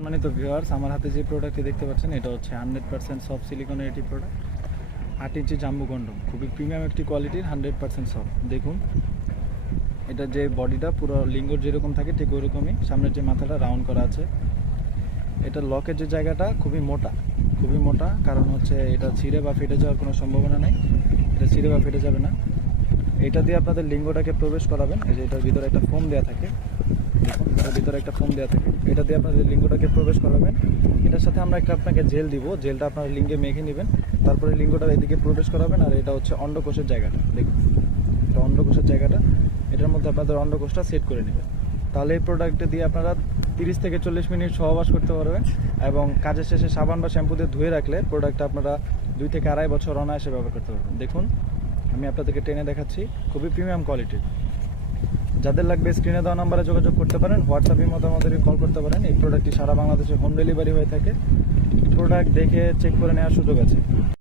সম্মানিত ভিউয়ার্স আমার হাতে যে প্রোডাক্টটি দেখতে পাচ্ছেন, এটা হচ্ছে হান্ড্রেড পার্সেন্ট সফট সিলিকনের একটি প্রোডাক্ট আট ইঞ্চি জাম্বু কন্ডম খুবই প্রিমিয়াম একটি কোয়ালিটির হান্ড্রেড পার্সেন্ট সফট দেখুন, এটা যে বডিটা পুরো লিঙ্গর যেরকম থাকে, ঠিক ওরকমই। সামনের যে মাথাটা রাউন্ড করা আছে, এটা লকের যে জায়গাটা খুবই মোটা খুবই মোটা, কারণ হচ্ছে এটা ছিঁড়ে বা ফেটে যাওয়ার কোনো সম্ভাবনা নেই। এটা ছিঁড়ে বা ফেটে যাবে না। এটা দিয়ে আপনাদের লিঙ্গটাকে প্রবেশ করাবেন, এই যে এটার ভিতরে একটা ফোম দেওয়া থাকে। এটার ভিতরে একটা ফোম দেওয়া থাকে। এটা দিয়ে আপনাদের লিঙ্গটাকে প্রবেশ করাবেন। এটার সাথে আমরা একটা আপনাকে জেল দিব। জেলটা আপনার লিঙ্গে মেখে নেবেন। তারপরে লিঙ্গটা এদিকে প্রবেশ করাবেন আর এটা হচ্ছে অন্ডকোষের জায়গাটা। দেখুন, এটা অন্ডকোষের জায়গাটা। এটার মধ্যে আপনাদের অন্ডকোষটা সেট করে নেবেন। তাহলে এই প্রোডাক্টটা দিয়ে আপনারা তিরিশ থেকে চল্লিশ মিনিট সহবাস করতে পারবেন এবং কাজের শেষে সাবান বা শ্যাম্পু দিয়ে ধুয়ে রাখলে প্রোডাক্টটা আপনারা দুই থেকে আড়াই বছর অনায়াসে ব্যবহার করতে পারবেন। দেখুন, আমি আপনাদেরকে টেনে দেখাচ্ছি। খুবই প্রিমিয়াম কোয়ালিটির যাদের লাগবে স্ক্রিনে দেওয়া নাম্বারে যোগাযোগ করতে পারেন হোয়াটসঅ্যাপের মতো আমাদের কল করতে পারেন। এই প্রোডাক্টটি সারা বাংলাদেশে হোম ডেলিভারি হয়ে থাকে। প্রোডাক্ট দেখে চেক করে নেওয়ার সুযোগ আছে।